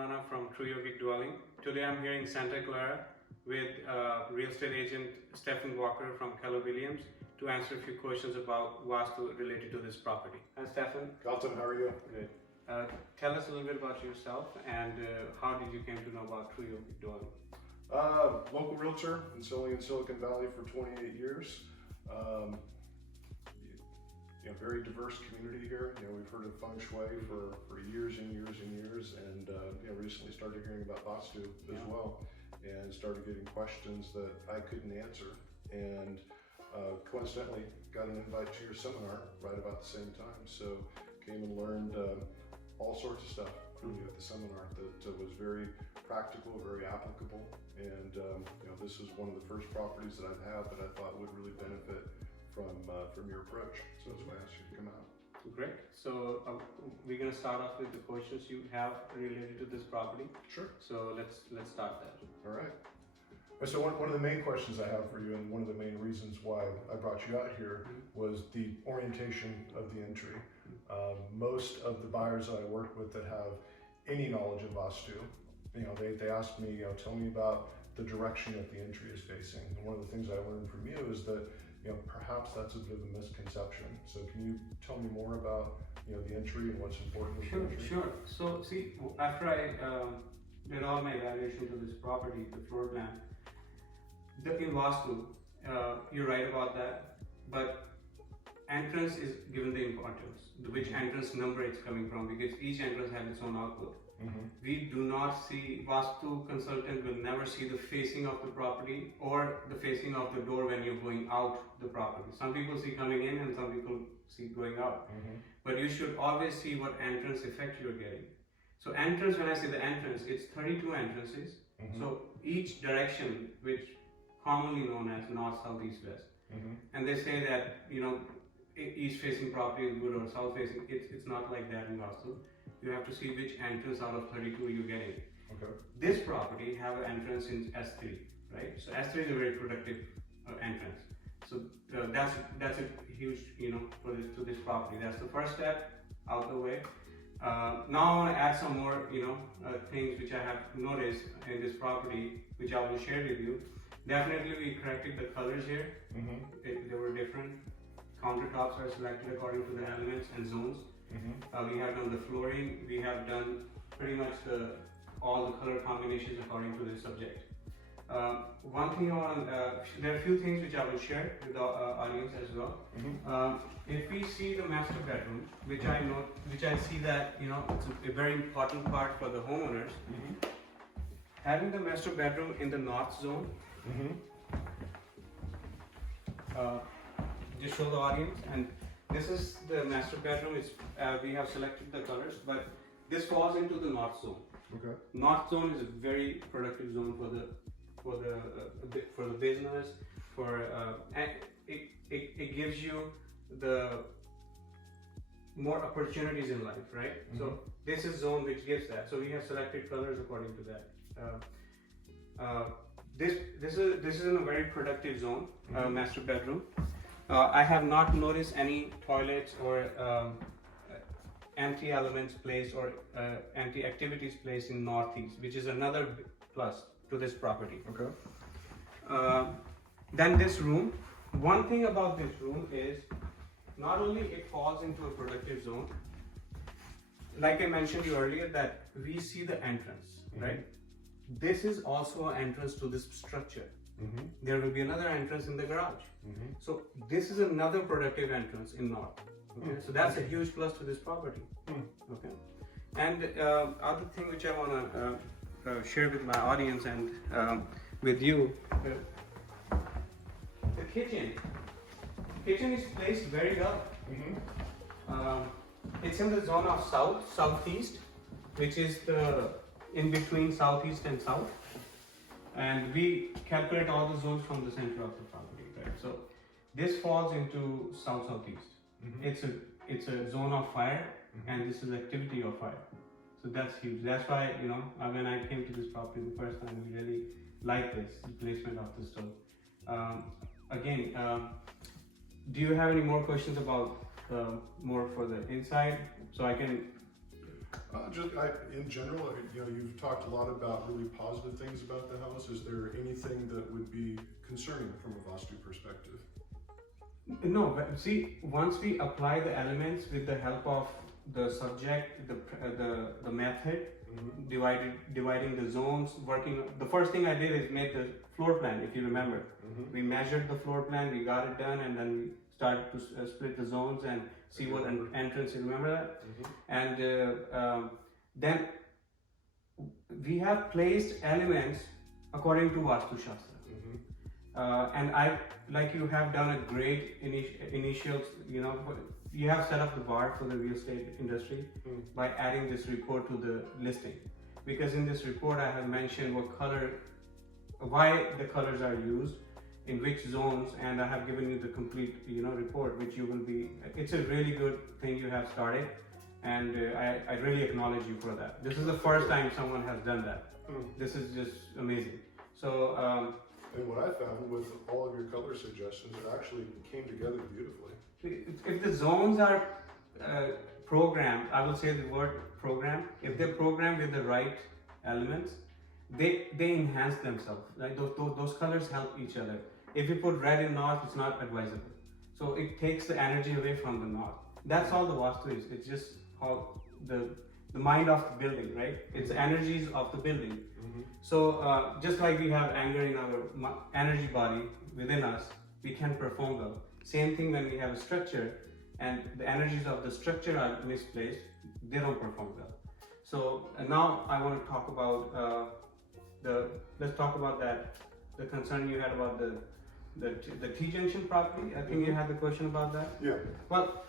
Rana from True Yogic Dwelling. Today I'm here in Santa Clara with real estate agent Stefan Walker from Keller Williams to answer a few questions about Vastu related to this property. Hi Stefan. Galton, how are you? Good. Tell us a little bit about yourself and how did you came to know about True Yogic Dwelling? Local realtor in Silicon Valley for 28 years. Very diverse community here. We've heard of feng shui for years and years and years, and recently started hearing about Vastu as well, and started getting questions that I couldn't answer, and coincidentally got an invite to your seminar right about the same time. So came and learned all sorts of stuff from you at the seminar that was very practical, very applicable, and this is one of the first properties that I've had that I thought would really benefit from your approach. So that's why I asked you to come out. Great. So we're going to start off with the questions you have related to this property. Sure. So let's start that. All right. So one of the main questions I have for you, and one of the main reasons why I brought you out here, was the orientation of the entry. Most of the buyers that I work with that have any knowledge of Vastu, they ask me, tell me about the direction that the entry is facing. And one of the things I learned from you is that perhaps that's a bit of a misconception. So can you tell me more about the entry and what's important with the entry? Sure. So see, after I did all my evaluation to this property, the floor plan, in Vastu, you're right about that, but entrance is given the importance, which entrance number it's coming from, because each entrance has its own output. We do not see, Vastu consultant will never see the facing of the property or the facing of the door when you're going out the property. Some people see coming in and some people see going out. But you should always see what entrance effect you're getting. So entrance, when I say the entrance, it's 32 entrances. So each direction, which commonly known as north, south, east, west. And they say that, east facing property is good or south facing. It's not like that in Vastu. You have to see which entrance out of 32 you're getting. Okay. This property have an entrance in S3, right? So S3 is a very productive entrance. So that's a huge, to this property. That's the first step out the way. Now I want to add some more, things which I have noticed in this property, which I will share with you. Definitely we corrected the colors here. They were different. Countertops are selected according to the elements and zones. We have done the flooring. We have done pretty much all the color combinations according to the subject. One thing there are a few things which I will share with the audience as well. If we see the master bedroom, which I see that it's a very important part for the homeowners. Having the master bedroom in the north zone. Just show the audience, and this is the master bedroom. We have selected the colors, but this falls into the north zone. Okay. North zone is a very productive zone for the business. And it gives you the more opportunities in life, right? So this is zone which gives that. So we have selected colors according to that. This is in a very productive zone, master bedroom. I have not noticed any toilets or empty elements placed or empty activities placed in northeast, which is another plus to this property. Okay. Then this room. One thing about this room is not only it falls into a productive zone. Like I mentioned you earlier, that we see the entrance, right? This is also an entrance to this structure. There will be another entrance in the garage. So this is another productive entrance in north. Okay, so that's a huge plus to this property. Okay, and other thing which I want to share with my audience and with you, the kitchen. Kitchen is placed very well. It's in the zone of southeast, which is the in between southeast and south. And we calculate all the zones from the center of the property, right? So this falls into southeast. It's a zone of fire, and this is activity of fire. So that's huge. That's why when I came to this property the first time, we really liked this placement of the stove. Again, do you have any more questions about more for the inside? So I can In general, you've talked a lot about really positive things about the house. Is there anything that would be concerning from a Vastu perspective? No, but see, once we apply the elements with the help of the subject, the method, dividing the zones, the first thing I did is make the floor plan, if you remember. We measured the floor plan, we got it done, and then we started to split the zones and see what an entrance, you remember that? And then we have placed elements according to Vastu Shastra. And like you have done a great initial, you have set up the bar for the real estate industry by adding this report to the listing. Because in this report I have mentioned why the colors are used, in which zones, and I have given you the complete, report, which you will be, it's a really good thing you have started, and I really acknowledge you for that. This is the first time someone has done that. This is just amazing. So, and what I found with all of your color suggestions, it actually came together beautifully. If the zones are programmed, I will say the word program, if they're programmed with the right elements, they enhance themselves. Like those colors help each other. If you put red in north, it's not advisable. So it takes the energy away from the north. That's all the Vastu is. It's just how the mind of the building, right? It's energies of the building. So just like we have anger in our energy body within us, we can perform well. Same thing when we have a structure and the energies of the structure are misplaced, they don't perform well. So now I want to talk about let's talk about the concern you had about the T-junction property. I think you had the question about that. Yeah. Well,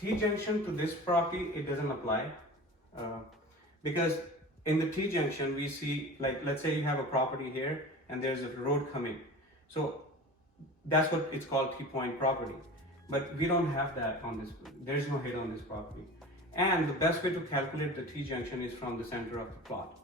T-junction to this property, it doesn't apply because in the T-junction we see, like, let's say you have a property here and there's a road coming. So that's what it's called T-point property. But we don't have that on this, there's no hit on this property. And the best way to calculate the T-junction is from the center of the plot,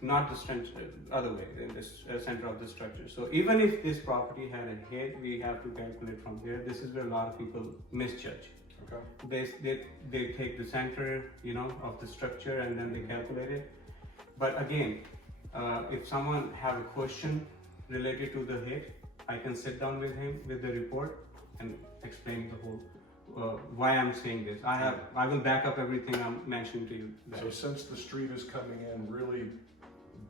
not the other way, in the center of the structure. So even if this property had a hit, we have to calculate from here. This is where a lot of people misjudge. Okay. They take the center, of the structure and then they calculate it. But again, if someone have a question related to the hit, I can sit down with him with the report and explain the whole why I'm saying this. I will back up everything I'm mentioning to you. So since the street is coming in really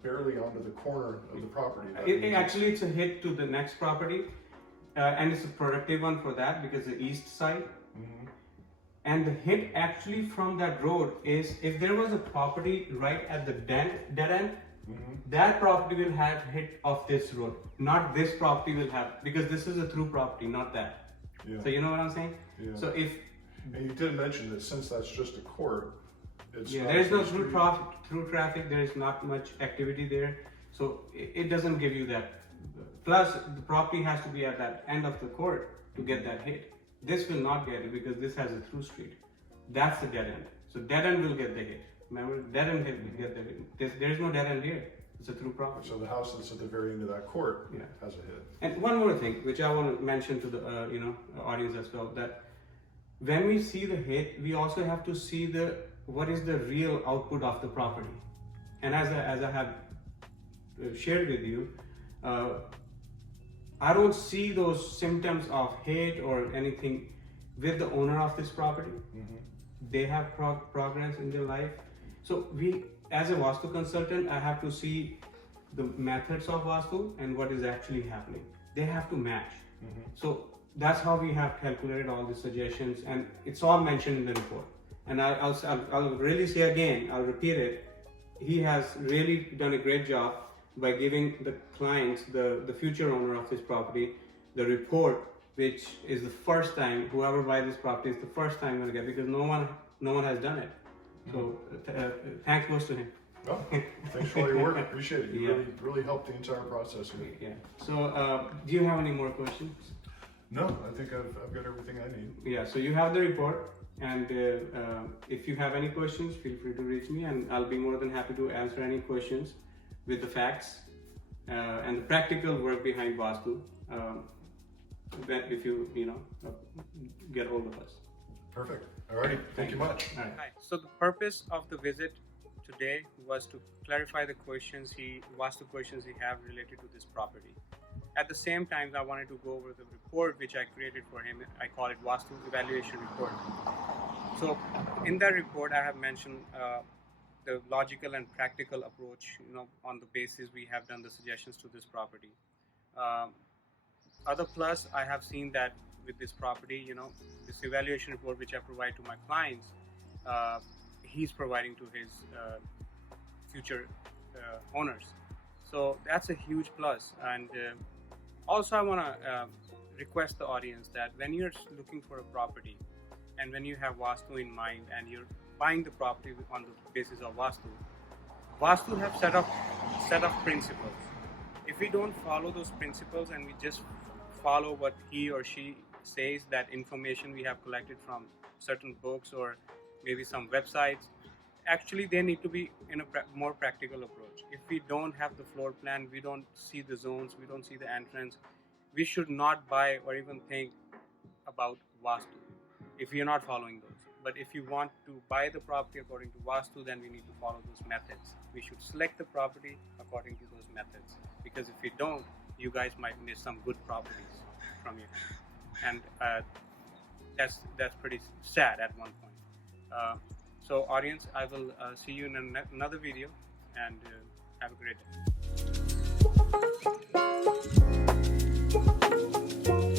barely onto the corner of the property, actually it's a hit to the next property, and it's a productive one for that because the east side. And the hit actually from that road is, if there was a property right at the dead end, that property will have hit of this road, not this property will have, because this is a through property, not that. Yeah. So you know what I'm saying? Yeah. So and you did mention that since that's just a court, it's there is no through traffic, there is not much activity there, so it doesn't give you that. Plus the property has to be at that end of the court to get that hit. This will not get it because this has a through street. That's the dead end. So dead end will get the hit. Remember, dead end will get the hit. There is no dead end here. It's a through property. So the house that's at the very end of that court has a hit. And one more thing, which I want to mention to the audience as well, that when we see the hit, we also have to see what is the real output of the property. And as I have shared with you, I don't see those symptoms of hate or anything with the owner of this property. They have progress in their life. So we, as a Vastu consultant, I have to see the methods of Vastu and what is actually happening. They have to match. So that's how we have calculated all the suggestions, and it's all mentioned in the report. And I'll really say again, I'll repeat it, he has really done a great job by giving the clients, the future owner of this property, the report, which is the first time, whoever buys this property is the first time going to get, because no one has done it. So thanks goes to him. Well, thanks for all your work. Appreciate it. You really helped the entire process here. Yeah. So do you have any more questions? No, I think I've got everything I need. Yeah. So you have the report, and if you have any questions, feel free to reach me, and I'll be more than happy to answer any questions with the facts and the practical work behind Vastu. If you get hold of us. Perfect. All righty. Thank you much. All right. Hi. So the purpose of the visit today was to clarify the questions Vastu questions he have related to this property. At the same time, I wanted to go over the report which I created for him. I call it Vastu Evaluation Report. So in that report, I have mentioned the logical and practical approach, on the basis we have done the suggestions to this property. Other plus, I have seen that with this property, this evaluation report which I provide to my clients, he's providing to his future owners. So that's a huge plus. And also I want to request the audience that when you're looking for a property and when you have Vastu in mind and you're buying the property on the basis of Vastu have set of principles. If we don't follow those principles and we just follow what he or she says, that information we have collected from certain books or maybe some websites, actually they need to be in a more practical approach. If we don't have the floor plan, we don't see the zones, we don't see the entrance, we should not buy or even think about Vastu if we are not following those. But if you want to buy the property according to Vastu, then we need to follow those methods. We should select the property according to those methods, because if we don't, you guys might miss some good properties from you, and that's pretty sad at one point. So audience, I will see you in another video, and have a great day.